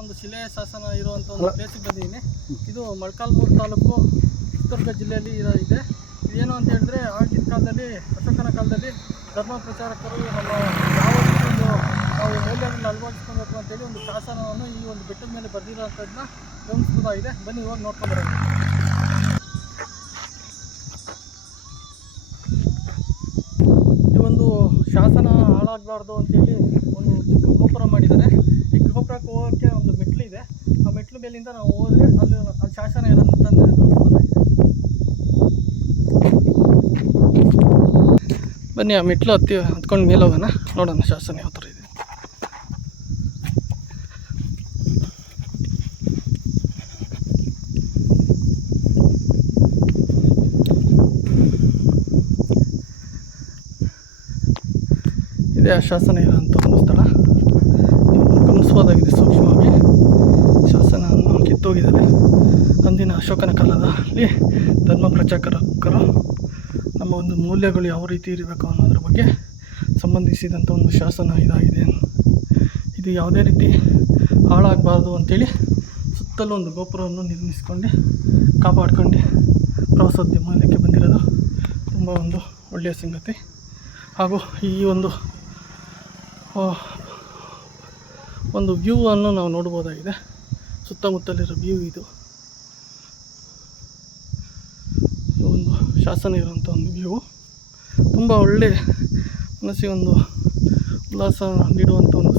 ಒಂದು ಶಿಲೆ ಶಾಸನ ಇರುವಂಥ ಒಂದು ಪ್ಲೇಸಿಗೆ ಬಂದಿದ್ದೀನಿ. ಇದು ಮೊಳಕಾಲ್ಮೂರು ತಾಲೂಕು ಚಿತ್ರದುರ್ಗ ಜಿಲ್ಲೆಯಲ್ಲಿ ಇದೆ. ಇದೇನು ಅಂತ ಹೇಳಿದ್ರೆ ಆಗಿನ ಕಾಲದಲ್ಲಿ ಅಶೋಕನ ಕಾಲದಲ್ಲಿ ಧರ್ಮ ಪ್ರಚಾರಕರು ನಮ್ಮ ಯಾವ ರೀತಿ ಒಂದು ನಾವು ಮೌಲ್ಯಗಳನ್ನು ಅಳವಡಿಸ್ಕೊಬೇಕು ಅಂತೇಳಿ ಒಂದು ಶಾಸನವನ್ನು ಈ ಒಂದು ಬೆಟ್ಟದ ಮೇಲೆ ಬರೆದಿರೋಂಥದ್ದನ್ನ ಗಮನಿಸ್ಬೋದಾಗಿದೆ. ಬನ್ನಿ ಇವಾಗ ನೋಡ್ಕೊಂಡ್ಬರೋಣ. ಈ ಒಂದು ಶಾಸನ ಹಾಳಾಗಬಾರ್ದು ಅಂತೇಳಿ ಒಂದು ಚಿಕ್ಕ ಗೋಪುರ ಮಾಡಿದ್ದಾರೆ. ಈ ಗೋಪುರಕ್ಕೆ ಹೋಗೋಕ್ಕೆ ಒಂದು ಮೆಟ್ಲು ಇದೆ. ಆ ಮೆಟ್ಲು ಮೇಲಿಂದ ನಾವು ಹೋದರೆ ಅಲ್ಲಿ ಶಾಸನ ಇರೋಂಥದ್ದು ಗಮನಿಸ್ಬೋದಾಗಿದೆ. ಬನ್ನಿ ಆ ಮೆಟ್ಲು ಹತ್ಕೊಂಡು ಮೇಲೆ ಹೋಗೋಣ, ನೋಡೋಣ ಶಾಸನ ಯಾವ ಥರ ಇದೆ. ಇದೇ ಆ ಶಾಸನ ಇರೋಂಥ ಒಂದು ಸ್ಥಳ. ಗಮನಿಸ್ಬೋದಾಗಿದೆ ಸೂಕ್ಷ್ಮವಾಗಿ. ಶಾಸನವನ್ನು ಕಿತ್ತೋಗಿದ್ದಾರೆ. ಅಂದಿನ ಅಶೋಕನ ಕಾಲದಲ್ಲಿ ಧರ್ಮ ಪ್ರಚಾರಕರು ನಮ್ಮ ಒಂದು ಮೌಲ್ಯಗಳು ಯಾವ ರೀತಿ ಇರಬೇಕು ಅನ್ನೋದ್ರ ಬಗ್ಗೆ ಸಂಬಂಧಿಸಿದಂಥ ಒಂದು ಶಾಸನ ಇದಾಗಿದೆ. ಇದು ಯಾವುದೇ ರೀತಿ ಹಾಳಾಗಬಾರ್ದು ಅಂಥೇಳಿ ಸುತ್ತಲೂ ಒಂದು ಗೋಪುರವನ್ನು ನಿರ್ಮಿಸ್ಕೊಂಡು ಕಾಪಾಡ್ಕೊಂಡು ಪ್ರವಾಸೋದ್ಯಮ ಇಲಾಖೆ ಬಂದಿರೋದು ತುಂಬ ಒಂದು ಒಳ್ಳೆಯ ಸಂಗತಿ. ಹಾಗೂ ಈ ಒಂದು ವ್ಯೂ ಅನ್ನು ನಾವು ನೋಡ್ಬೋದಾಗಿದೆ. ಸುತ್ತಮುತ್ತಲಿರೋ ವ್ಯೂ ಇದು. ಒಂದು ಶಾಸನ ಇರುವಂಥ ಒಂದು ವ್ಯೂ ತುಂಬ ಒಳ್ಳೆ ಮನಸ್ಸಿಗೆ ಒಂದು ಉಲ್ಲಾಸ ನೀಡುವಂಥ ಒಂದು